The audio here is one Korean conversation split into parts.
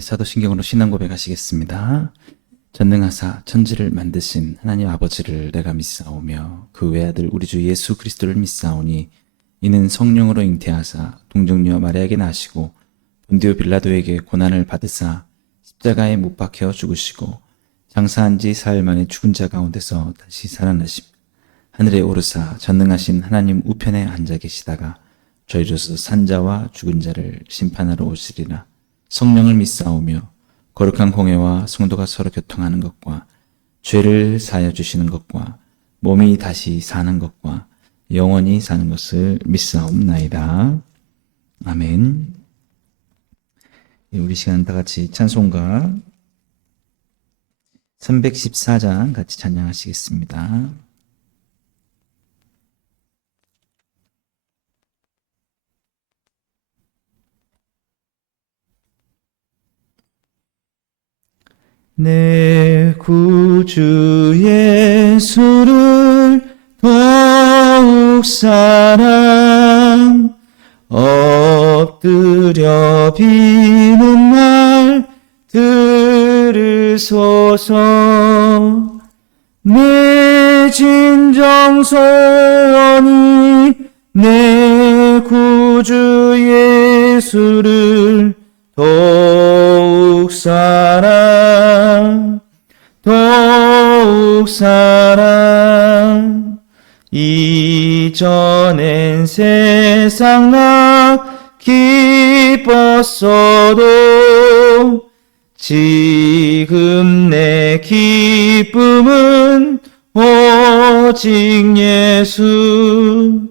사도신경으로 신앙 고백하시겠습니다. 전능하사 천지를 만드신 하나님 아버지를 내가 믿사오며 그 외아들 우리 주 예수 그리스도를 믿사오니 이는 성령으로 잉태하사 동정녀 마리아에게 나시고 본디오 빌라도에게 고난을 받으사 십자가에 못 박혀 죽으시고 장사한 지 사흘 만에 죽은 자 가운데서 다시 살아나심 하늘에 오르사 전능하신 하나님 우편에 앉아 계시다가 저희로서 산자와 죽은 자를 심판하러 오시리라. 성령을 믿사오며 거룩한 공회와 성도가 서로 교통하는 것과 죄를 사하여 주시는 것과 몸이 다시 사는 것과 영원히 사는 것을 믿사옵나이다. 아멘. 우리 시간 다 같이 찬송가 314장 같이 찬양하시겠습니다. 내 구주 예수를 더욱 사랑 엎드려 비는 날 들으소서. 내 진정 소원이 내 구주 예수를 더욱 사랑 이전엔 세상 나 기뻤어도 지금 내 기쁨은 오직 예수.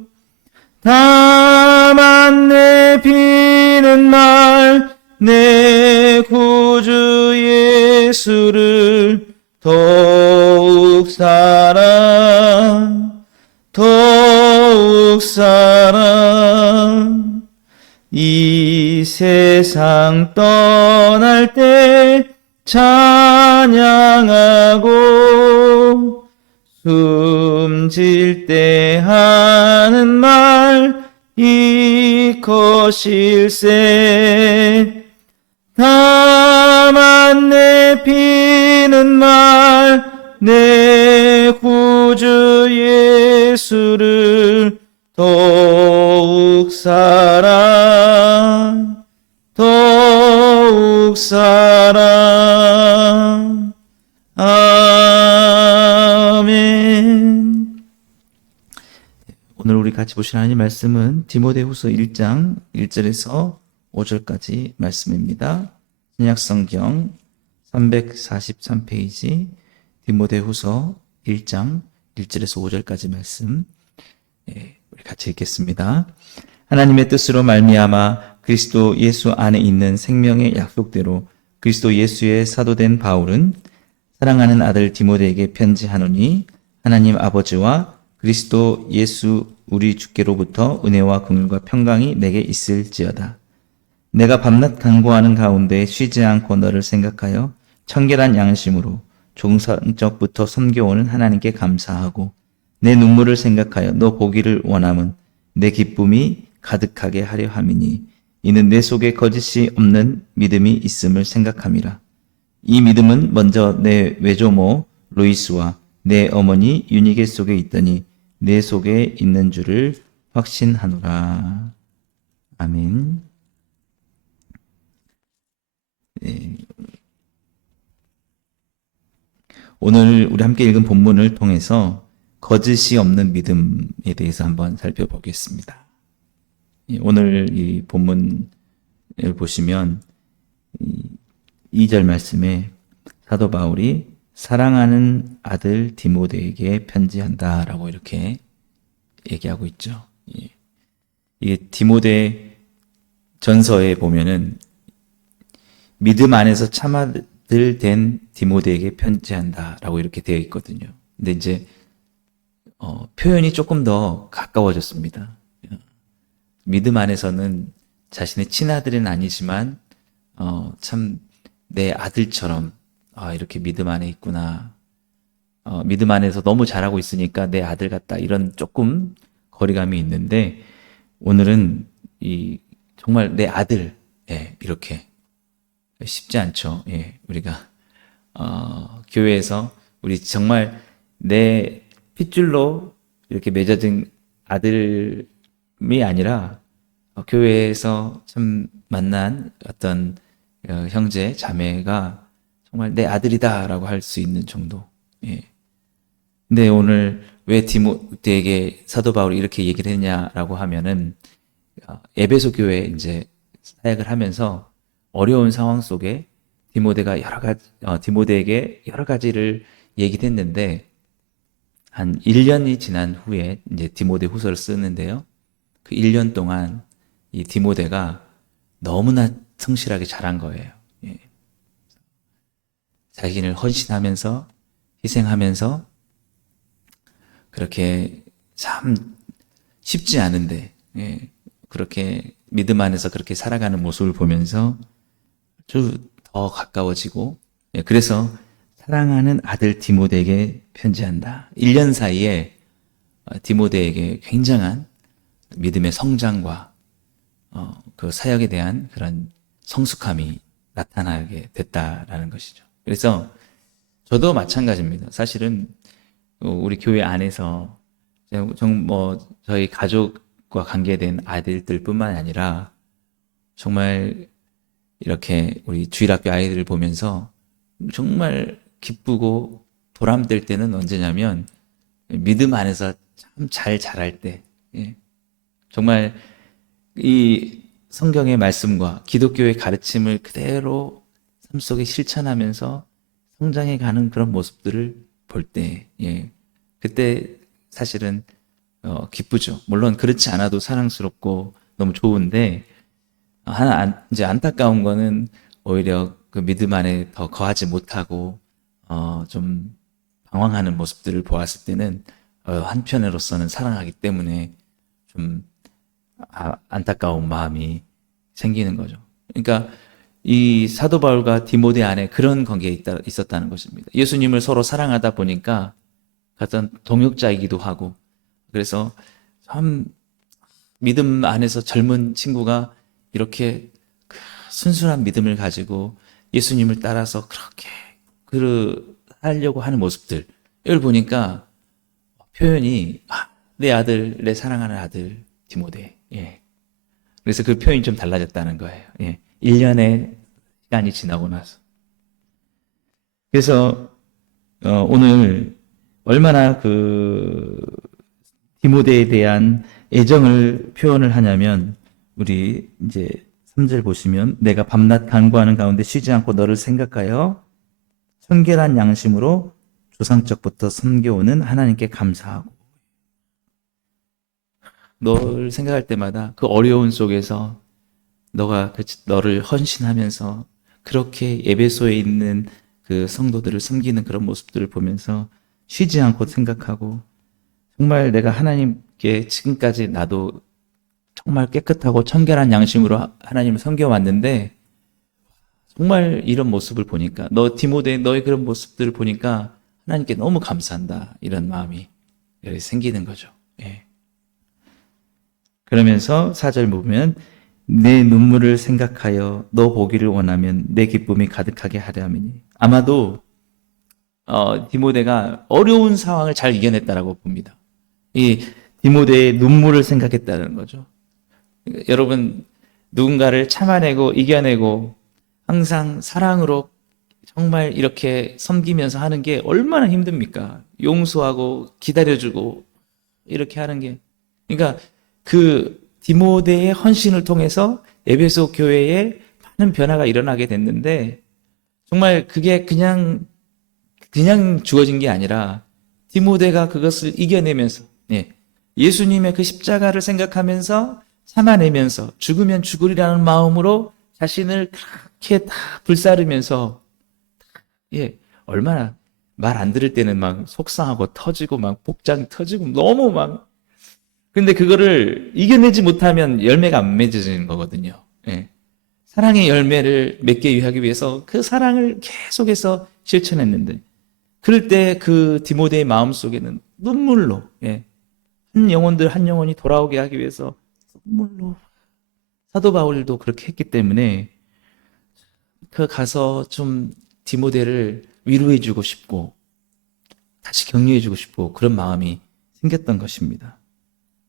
다만 내 비는 날 내 구주 예수를 더욱 사랑 이 세상 떠날 때 찬양하고 숨질 때 하는 말 이것일세. 다만 내 비는 말 내 구주 예수를 더욱 사랑 아멘. 오늘 우리 같이 보실 하나님 말씀은 디모데후서 1장 1절에서 5절까지 말씀입니다. 신약성경 343페이지 디모데후서 1장 1절에서 5절까지 말씀 우리 같이 읽겠습니다. 하나님의 뜻으로 말미암아 그리스도 예수 안에 있는 생명의 약속대로 그리스도 예수의 사도된 바울은 사랑하는 아들 디모데에게 편지하노니 하나님 아버지와 그리스도 예수 우리 주께로부터 은혜와 긍휼과 평강이 내게 있을지어다. 내가 밤낮 간구하는 가운데 쉬지 않고 너를 생각하여 청결한 양심으로 종선적부터 섬겨오는 하나님께 감사하고 내 눈물을 생각하여 너 보기를 원함은 내 기쁨이 가득하게 하려 함이니 이는 내 속에 거짓이 없는 믿음이 있음을 생각함이라. 이 믿음은 먼저 내 외조모 로이스와 내 어머니 유니게 속에 있더니 내 속에 있는 줄을 확신하노라. 아멘. 네. 오늘 우리 함께 읽은 본문을 통해서 거짓이 없는 믿음에 대해서 한번 살펴보겠습니다. 오늘 이 본문을 보시면 2절 말씀에 사도 바울이 사랑하는 아들 디모데에게 편지한다 라고 이렇게 얘기하고 있죠. 이게 디모데 전서에 보면은 믿음 안에서 참아들 된 디모데에게 편지한다 라고 이렇게 되어 있거든요. 근데 이제 표현이 조금 더 가까워졌습니다. 믿음 안에서는 자신의 친아들은 아니지만 참 내 아들처럼 이렇게 믿음 안에 있구나. 믿음 안에서 너무 잘하고 있으니까 내 아들 같다. 이런 조금 거리감이 있는데 오늘은 정말 내 아들, 이렇게 쉽지 않죠. 예, 우리가 교회에서 우리 정말 내 핏줄로 이렇게 맺어진 아들이 아니라 교회에서 참 만난 어떤 형제, 자매가 정말 내 아들이다라고 할 수 있는 정도. 예. 근데 오늘 왜 디모데에게 사도 바울이 이렇게 얘기를 했냐라고 하면은 에베소 교회에 이제 사역을 하면서 어려운 상황 속에 디모데에게 여러 가지를 얘기를 했는데 한 1년이 지난 후에 이제 디모데 후서를 쓰는데요. 그 1년 동안 이 디모데가 너무나 성실하게 자란 거예요. 예. 자기를 헌신하면서 희생하면서 그렇게 참 쉽지 않은데 예. 그렇게 믿음 안에서 그렇게 살아가는 모습을 보면서 아주 더 가까워지고 예. 그래서 사랑하는 아들 디모데에게 편지한다. 1년 사이에 디모데에게 굉장한 믿음의 성장과 그 사역에 대한 그런 성숙함이 나타나게 됐다라는 것이죠. 그래서 저도 마찬가지입니다. 사실은 우리 교회 안에서 저희 가족과 관계된 아들들뿐만 아니라 정말 이렇게 우리 주일학교 아이들을 보면서 정말 기쁘고 보람될 때는 언제냐면 믿음 안에서 참 잘 자랄 때, 예. 정말 이 성경의 말씀과 기독교의 가르침을 그대로 삶 속에 실천하면서 성장해 가는 그런 모습들을 볼 때, 예. 그때 사실은 기쁘죠. 물론 그렇지 않아도 사랑스럽고 너무 좋은데 이제 안타까운 거는 오히려 그 믿음 안에 더 거하지 못하고 좀 방황하는 모습들을 보았을 때는 한편으로서는 사랑하기 때문에 좀 안타까운 마음이 생기는 거죠. 그러니까 이 사도 바울과 디모데 안에 그런 관계가 있었다는 것입니다. 예수님을 서로 사랑하다 보니까 같은 동역자이기도 하고 그래서 참 믿음 안에서 젊은 친구가 이렇게 그 순수한 믿음을 가지고 예수님을 따라서 그렇게 하려고 하는 모습들을 보니까 표현이 내 아들, 내 사랑하는 아들 디모데. 예. 그래서 그 표현이 좀 달라졌다는 거예요. 예. 1년의 시간이 지나고 나서. 그래서 오늘 얼마나 그 디모데에 대한 애정을 표현을 하냐면 우리 이제 3절 보시면 내가 밤낮 간구하는 가운데 쉬지 않고 너를 생각하여 청결한 양심으로 조상적부터 섬겨오는 하나님께 감사하고 너를 생각할 때마다 그 어려운 속에서 너를 헌신하면서 그렇게 에베소에 있는 그 성도들을 섬기는 그런 모습들을 보면서 쉬지 않고 생각하고 정말 내가 하나님께 지금까지 나도 정말 깨끗하고 청결한 양심으로 하나님을 섬겨왔는데 정말 이런 모습을 보니까 디모데 너의 그런 모습들을 보니까 하나님께 너무 감사한다 이런 마음이 생기는 거죠. 예. 그러면서 4절 보면 내 눈물을 생각하여 너 보기를 원하면 내 기쁨이 가득하게 하려 함이니 아마도 디모데가 어려운 상황을 잘 이겨냈다라고 봅니다. 이 디모데의 눈물을 생각했다는 거죠. 그러니까 여러분 누군가를 참아내고 이겨내고 항상 사랑으로 정말 이렇게 섬기면서 하는 게 얼마나 힘듭니까? 용서하고 기다려주고 이렇게 하는 게. 그러니까 그 디모데의 헌신을 통해서 에베소 교회에 많은 변화가 일어나게 됐는데 정말 그게 그냥 주어진 게 아니라 디모데가 그것을 이겨내면서 예수님의 그 십자가를 생각하면서 참아내면서 죽으면 죽으리라는 마음으로 자신을 그렇게 다 불사르면서 얼마나 말 안 들을 때는 막 속상하고 터지고 막 복장 터지고 너무 막 근데 그거를 이겨내지 못하면 열매가 안 맺어지는 거거든요. 사랑의 열매를 맺게 하기 위해서 그 사랑을 계속해서 실천했는데 그럴 때 그 디모데의 마음속에는 눈물로 한 영혼이 돌아오게 하기 위해서 눈물로 사도 바울도 그렇게 했기 때문에 그 가서 좀 디모데를 위로해주고 싶고 다시 격려해주고 싶고 그런 마음이 생겼던 것입니다.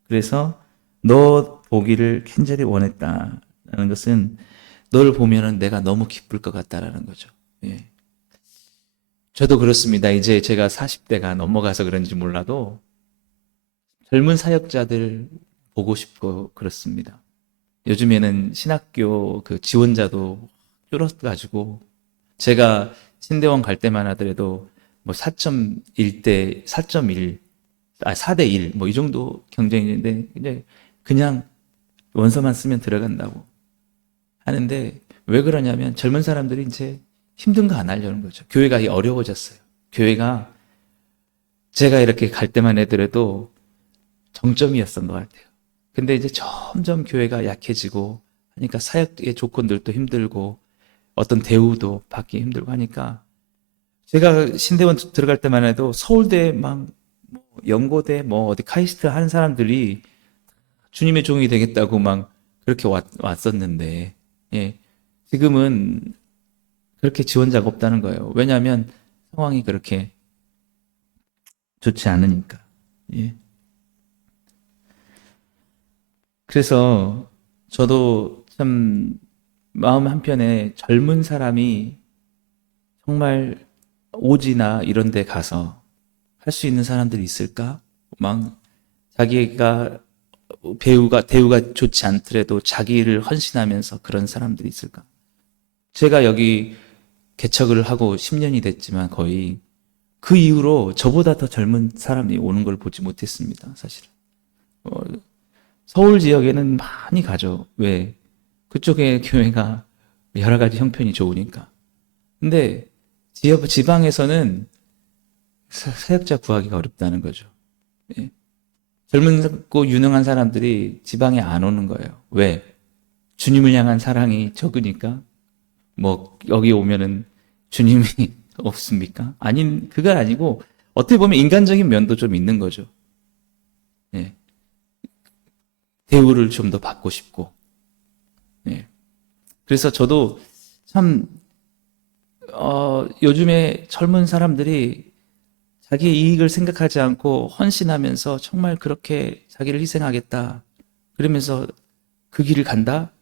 그래서 너 보기를 간절히 원했다라는 것은 너를 보면은 내가 너무 기쁠 것 같다라는 거죠. 예. 저도 그렇습니다. 이제 제가 40대가 넘어가서 그런지 몰라도 젊은 사역자들 보고 싶고 그렇습니다. 요즘에는 신학교 그 지원자도 줄어가지고 제가 신대원 갈 때만 하더라도 뭐 4.1대 4.1 4대 1 뭐 이 정도 경쟁인데 이제 그냥 원서만 쓰면 들어간다고 하는데 왜 그러냐면 젊은 사람들이 이제 힘든 거 안 하려는 거죠. 교회가 어려워졌어요. 교회가 제가 이렇게 갈 때만 하더라도 정점이었던 것 같아요. 근데 이제 점점 교회가 약해지고 하니까 사역의 조건들도 힘들고 어떤 대우도 받기 힘들고 하니까 제가 신대원 들어갈 때만 해도 서울대 막 연고대 뭐 어디 카이스트 하는 사람들이 주님의 종이 되겠다고 막 그렇게 왔었는데 예. 지금은 그렇게 지원자가 없다는 거예요. 왜냐하면 상황이 그렇게 좋지 않으니까. 예. 그래서 저도 참 마음 한편에 젊은 사람이 정말 오지나 이런 데 가서 할 수 있는 사람들이 있을까? 막 자기가 대우가 좋지 않더라도 자기를 헌신하면서 그런 사람들이 있을까? 제가 여기 개척을 하고 10년이 됐지만 거의 그 이후로 저보다 더 젊은 사람이 오는 걸 보지 못했습니다. 사실은. 서울 지역에는 많이 가죠. 왜? 그쪽에 교회가 여러 가지 형편이 좋으니까. 근데 지방에서는 사역자 구하기가 어렵다는 거죠. 예. 젊고 유능한 사람들이 지방에 안 오는 거예요. 왜? 주님을 향한 사랑이 적으니까? 뭐 여기 오면은 주님이 없습니까? 그건 아니고 어떻게 보면 인간적인 면도 좀 있는 거죠. 예. 대우를 좀 더 받고 싶고. 예. 그래서 저도 참 요즘에 젊은 사람들이 자기의 이익을 생각하지 않고 헌신하면서 정말 그렇게 자기를 희생하겠다. 그러면서 그 길을 간다?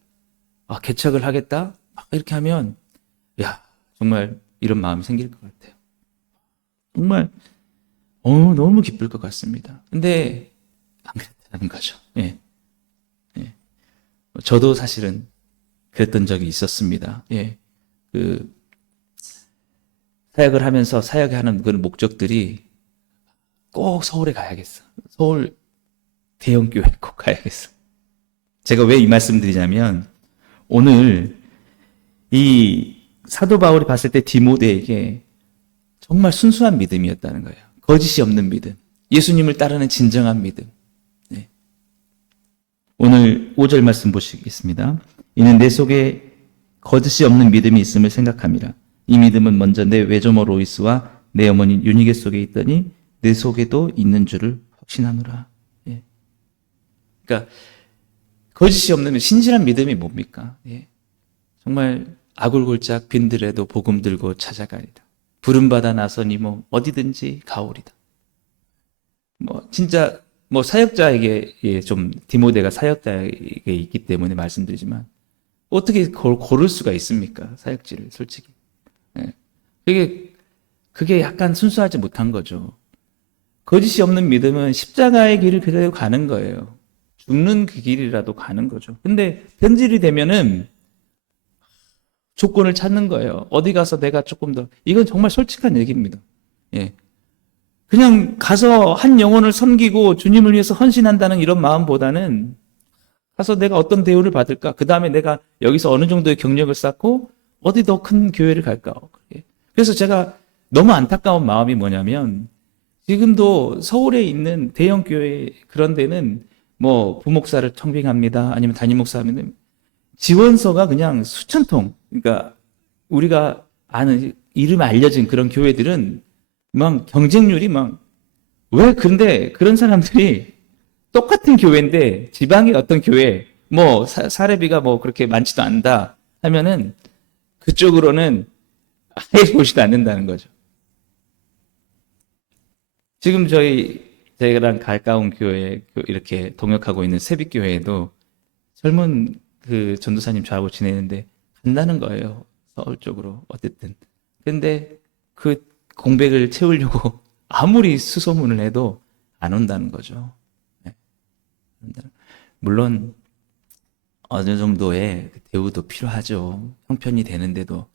개척을 하겠다? 막 이렇게 하면, 야, 정말 이런 마음이 생길 것 같아요. 정말, 너무 기쁠 것 같습니다. 근데, 안 그랬다는 거죠. 예. 예. 저도 사실은 그랬던 적이 있었습니다. 예. 사역을 하면서 사역하는 그런 목적들이 꼭 서울에 가야겠어. 서울 대형교회 꼭 가야겠어. 제가 왜 이 말씀 드리냐면 오늘 이 사도 바울이 봤을 때 디모데에게 정말 순수한 믿음이었다는 거예요. 거짓이 없는 믿음. 예수님을 따르는 진정한 믿음. 네. 오늘 5절 말씀 보시겠습니다. 이는 내 속에 거짓이 없는 믿음이 있음을 생각함이라. 이 믿음은 먼저 내 외조모 로이스와 내 어머니 유니게 속에 있더니 내 속에도 있는 줄을 확신하노라. 예. 그러니까 거짓이 없는 신실한 믿음이 뭡니까? 예. 정말 아굴골짝 빈들에도 복음 들고 찾아가리다. 부름받아 나서니 뭐 어디든지 가오리다. 진짜 사역자에게 좀 디모데가 사역자에게 있기 때문에 말씀드리지만 어떻게 고를 수가 있습니까? 사역지를 솔직히. 예. 그게 약간 순수하지 못한 거죠. 거짓이 없는 믿음은 십자가의 길을 그대로 가는 거예요. 죽는 그 길이라도 가는 거죠. 근데 변질이 되면은 조건을 찾는 거예요. 어디 가서 내가 조금 더, 이건 정말 솔직한 얘기입니다. 예. 그냥 가서 한 영혼을 섬기고 주님을 위해서 헌신한다는 이런 마음보다는 가서 내가 어떤 대우를 받을까? 그 다음에 내가 여기서 어느 정도의 경력을 쌓고 어디 더 큰 교회를 갈까? 그래서 제가 너무 안타까운 마음이 뭐냐면 지금도 서울에 있는 대형 교회 그런 데는 부목사를 청빙합니다. 아니면 담임 목사 하면 지원서가 그냥 수천 통. 그러니까 우리가 아는 이름이 알려진 그런 교회들은 막 경쟁률이 왜 근데 그런 사람들이 똑같은 교회인데 지방의 어떤 교회 사례비가 그렇게 많지도 않다 하면은 그쪽으로는 아예 보지도 않는다는 거죠. 지금 저희랑 가까운 교회 이렇게 동역하고 있는 세빛교회에도 젊은 그 전도사님 저하고 지내는데 간다는 거예요. 서울 쪽으로 어쨌든. 근데 그 공백을 채우려고 아무리 수소문을 해도 안 온다는 거죠. 네. 물론 어느 정도의 대우도 필요하죠. 형편이 되는데도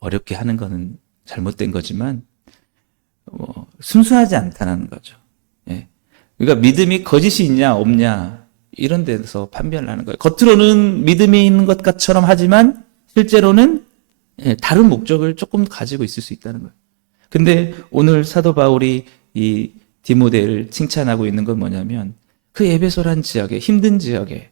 어렵게 하는 거는 잘못된 거지만 순수하지 않다는 거죠. 예. 그러니까 믿음이 거짓이 있냐 없냐 이런 데서 판별을 하는 거예요. 겉으로는 믿음이 있는 것 같처럼 하지만 실제로는 다른 목적을 조금 가지고 있을 수 있다는 거예요. 근데 오늘 사도 바울이 이 디모데를 칭찬하고 있는 건 뭐냐면 그 에베소란 지역에 힘든 지역에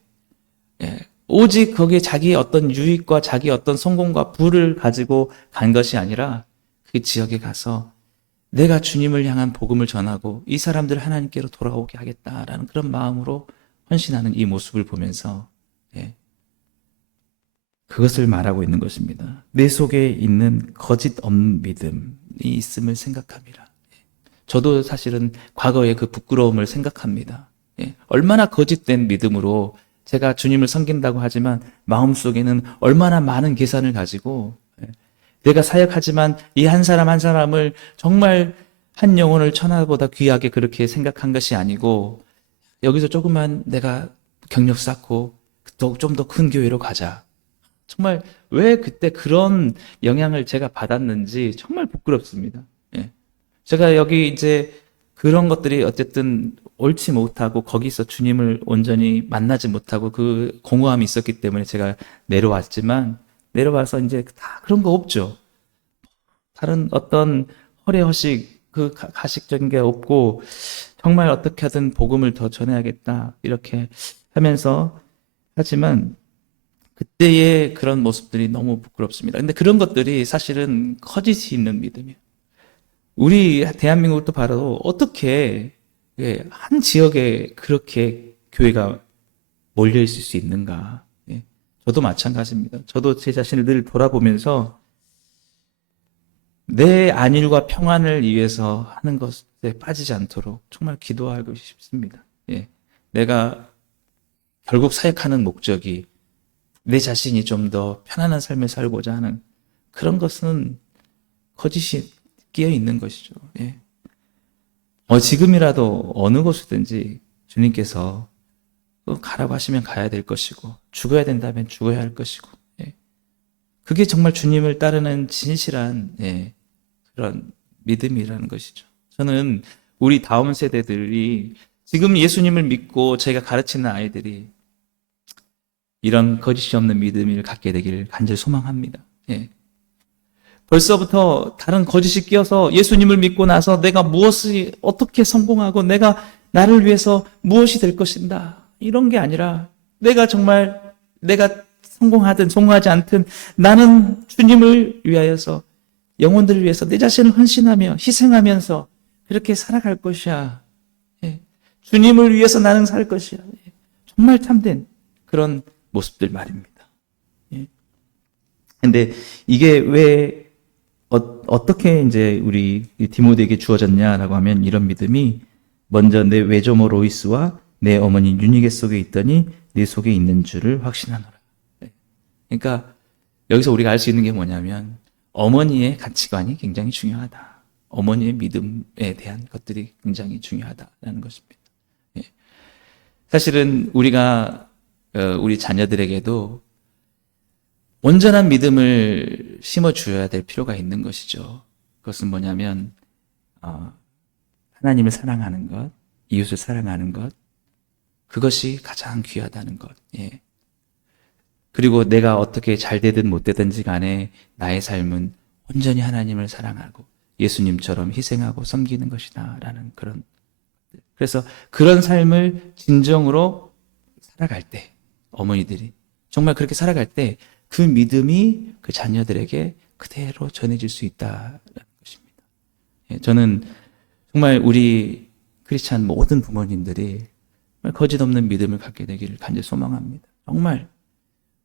오직 거기에 자기의 어떤 유익과 자기의 어떤 성공과 부를 가지고 간 것이 아니라 그 지역에 가서 내가 주님을 향한 복음을 전하고 이 사람들을 하나님께로 돌아오게 하겠다라는 그런 마음으로 헌신하는 이 모습을 보면서 그것을 말하고 있는 것입니다. 내 속에 있는 거짓 없는 믿음이 있음을 생각합니다. 저도 사실은 과거의 그 부끄러움을 생각합니다. 얼마나 거짓된 믿음으로 제가 주님을 섬긴다고 하지만 마음속에는 얼마나 많은 계산을 가지고 내가 사역하지만 이 한 사람 한 사람을 정말 한 영혼을 천하보다 귀하게 그렇게 생각한 것이 아니고 여기서 조금만 내가 경력 쌓고 좀 더 큰 교회로 가자. 정말 왜 그때 그런 영향을 제가 받았는지 정말 부끄럽습니다. 제가 여기 이제 그런 것들이 어쨌든 옳지 못하고 거기서 주님을 온전히 만나지 못하고 그 공허함이 있었기 때문에 제가 내려왔지만 내려와서 이제 다 그런 거 없죠. 다른 어떤 허례허식 그 가식적인 게 없고 정말 어떻게 하든 복음을 더 전해야겠다 이렇게 하면서 하지만 그때의 그런 모습들이 너무 부끄럽습니다. 근데 그런 것들이 사실은 거짓이 있는 믿음이에요. 우리 대한민국도 바로 어떻게 한 지역에 그렇게 교회가 몰려 있을 수 있는가? 저도 마찬가지입니다. 저도 제 자신을 늘 돌아보면서 내 안일과 평안을 위해서 하는 것에 빠지지 않도록 정말 기도하고 싶습니다. 내가 결국 사역하는 목적이 내 자신이 좀 더 편안한 삶을 살고자 하는 그런 것은 거짓이 끼어 있는 것이죠. 지금이라도 어느 곳이든지 주님께서 가라고 하시면 가야 될 것이고 죽어야 된다면 죽어야 할 것이고 그게 정말 주님을 따르는 진실한 그런 믿음이라는 것이죠. 저는 우리 다음 세대들이 지금 예수님을 믿고 제가 가르치는 아이들이 이런 거짓이 없는 믿음을 갖게 되기를 간절히 소망합니다. 벌써부터 다른 거짓이 끼어서 예수님을 믿고 나서 내가 무엇이 어떻게 성공하고 내가 나를 위해서 무엇이 될 것인가 이런 게 아니라 내가 정말 내가 성공하든 성공하지 않든 나는 주님을 위하여서 영혼들을 위해서 내 자신을 헌신하며 희생하면서 그렇게 살아갈 것이야. 주님을 위해서 나는 살 것이야. 정말 참된 그런 모습들 말입니다. 근데 이게 왜 어떻게 이제 우리 디모데에게 주어졌냐라고 하면 이런 믿음이 먼저 내 외조모 로이스와 내 어머니 유니게 속에 있더니 내 속에 있는 줄을 확신하노라. 그러니까 여기서 우리가 알 수 있는 게 뭐냐면 어머니의 가치관이 굉장히 중요하다. 어머니의 믿음에 대한 것들이 굉장히 중요하다라는 것입니다. 사실은 우리가 우리 자녀들에게도 온전한 믿음을 심어줘야 될 필요가 있는 것이죠. 그것은 뭐냐면 하나님을 사랑하는 것, 이웃을 사랑하는 것, 그것이 가장 귀하다는 것. 그리고 내가 어떻게 잘 되든 못 되든지 간에 나의 삶은 온전히 하나님을 사랑하고 예수님처럼 희생하고 섬기는 것이다 라는 그런. 그래서 그런 삶을 진정으로 살아갈 때 어머니들이 정말 그렇게 살아갈 때 그 믿음이 그 자녀들에게 그대로 전해질 수 있다는 것입니다. 저는 정말 우리 크리스찬 모든 부모님들이 거짓 없는 믿음을 갖게 되기를 간절히 소망합니다. 정말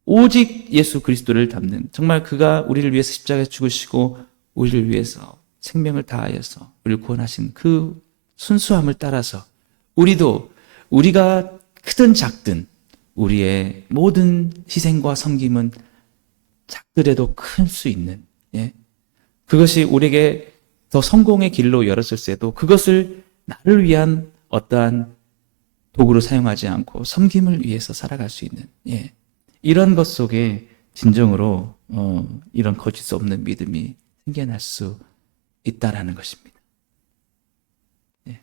오직 예수 그리스도를 닮는, 정말 그가 우리를 위해서 십자가에 죽으시고 우리를 위해서 생명을 다하여서 우리를 구원하신 그 순수함을 따라서 우리도, 우리가 크든 작든 우리의 모든 희생과 섬김은 작더라도 클 수 있는, 예? 그것이 우리에게 더 성공의 길로 열었을 때도 그것을 나를 위한 어떠한 도구로 사용하지 않고 섬김을 위해서 살아갈 수 있는, 예. 이런 것 속에 진정으로 이런 거짓 없는 믿음이 생겨날 수 있다라는 것입니다. 예.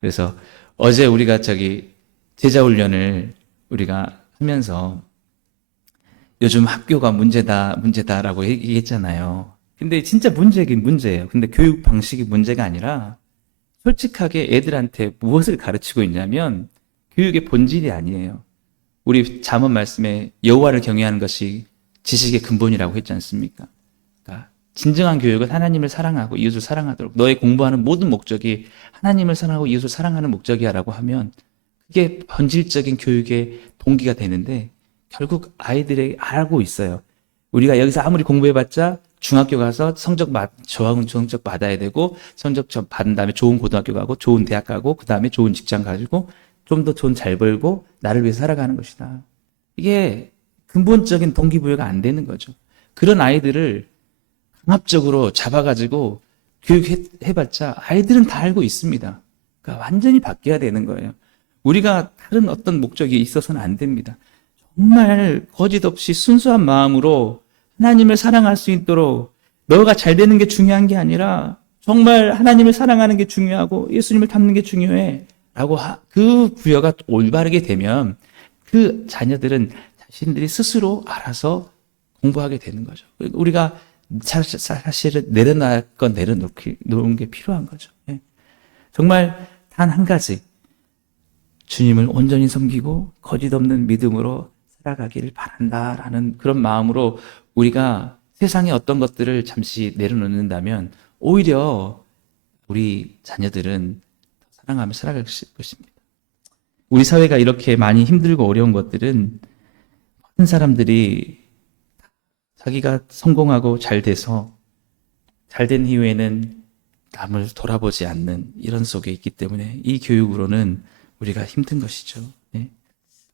그래서 어제 우리가 제자 훈련을 우리가 하면서 요즘 학교가 문제다라고 얘기했잖아요. 근데 진짜 문제긴 문제예요. 근데 교육 방식이 문제가 아니라 솔직하게 애들한테 무엇을 가르치고 있냐면 교육의 본질이 아니에요. 우리 잠언 말씀에 여호와를 경외하는 것이 지식의 근본이라고 했지 않습니까? 그러니까 진정한 교육은 하나님을 사랑하고 이웃을 사랑하도록, 너의 공부하는 모든 목적이 하나님을 사랑하고 이웃을 사랑하는 목적이야라고 하면 그게 본질적인 교육의 동기가 되는데, 결국 아이들이 알고 있어요. 우리가 여기서 아무리 공부해봤자 중학교 가서 좋은 성적 받아야 되고, 성적 받은 다음에 좋은 고등학교 가고 좋은 대학 가고 그 다음에 좋은 직장 가지고 좀 더 돈 잘 벌고 나를 위해 살아가는 것이다. 이게 근본적인 동기부여가 안 되는 거죠. 그런 아이들을 강압적으로 잡아가지고 교육해봤자 아이들은 다 알고 있습니다. 그러니까 완전히 바뀌어야 되는 거예요. 우리가 다른 어떤 목적이 있어서는 안 됩니다. 정말 거짓 없이 순수한 마음으로 하나님을 사랑할 수 있도록, 너가 잘 되는 게 중요한 게 아니라 정말 하나님을 사랑하는 게 중요하고 예수님을 닮는 게 중요해 라고 그 부여가 올바르게 되면 그 자녀들은 자신들이 스스로 알아서 공부하게 되는 거죠. 우리가 사실은 내려놓은 게 필요한 거죠. 예. 정말 단 한 가지, 주님을 온전히 섬기고 거짓 없는 믿음으로 살아가기를 바란다라는 그런 마음으로 우리가 세상의 어떤 것들을 잠시 내려놓는다면 오히려 우리 자녀들은 사랑하며 살아갈 것입니다. 우리 사회가 이렇게 많이 힘들고 어려운 것들은 많은 사람들이 자기가 성공하고 잘 돼서 잘 된 이후에는 남을 돌아보지 않는 이런 속에 있기 때문에 이 교육으로는 우리가 힘든 것이죠. 네.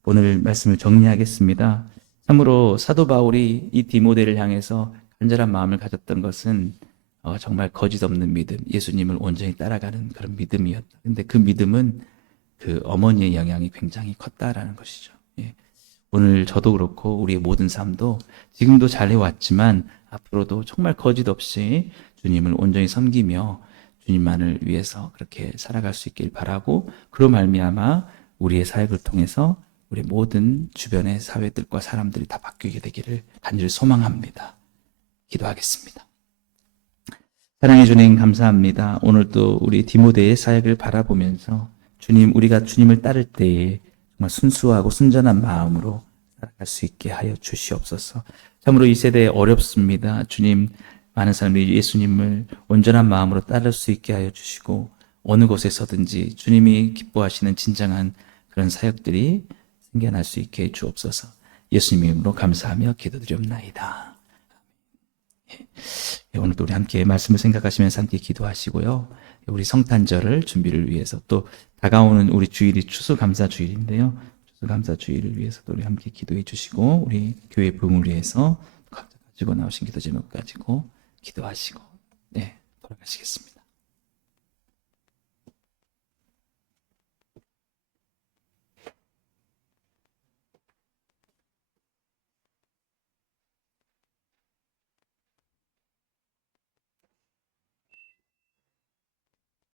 오늘 말씀을 정리하겠습니다. 참으로 사도 바울이 이 디모데를 향해서 간절한 마음을 가졌던 것은 정말 거짓 없는 믿음, 예수님을 온전히 따라가는 그런 믿음이었다. 근데 그 믿음은 그 어머니의 영향이 굉장히 컸다라는 것이죠. 예. 오늘 저도 그렇고 우리의 모든 삶도 지금도 잘 해왔지만 앞으로도 정말 거짓 없이 주님을 온전히 섬기며 주님만을 위해서 그렇게 살아갈 수 있길 바라고, 그로 말미암아 우리의 사역을 통해서 우리 모든 주변의 사회들과 사람들이 다 바뀌게 되기를 간절히 소망합니다. 기도하겠습니다. 사랑해 주님 감사합니다. 오늘도 우리 디모데의 사역을 바라보면서 주님, 우리가 주님을 따를 때에 정말 순수하고 순전한 마음으로 살아갈 수 있게 하여 주시옵소서. 참으로 이 세대에 어렵습니다. 주님, 많은 사람들이 예수님을 온전한 마음으로 따를 수 있게 하여 주시고 어느 곳에서든지 주님이 기뻐하시는 진정한 그런 사역들이 생겨날 수 있게 해 주옵소서. 예수님 이름으로 감사하며 기도드리옵나이다. 오늘도 우리 함께 말씀을 생각하시면서 함께 기도하시고요. 우리 성탄절을 준비를 위해서, 또 다가오는 우리 주일이 추수감사주일인데요. 추수감사주일을 위해서도 우리 함께 기도해 주시고, 우리 교회 부흥을 위해서 각자 가지고 나오신 기도 제목 가지고 기도하시고 돌아가시겠습니다.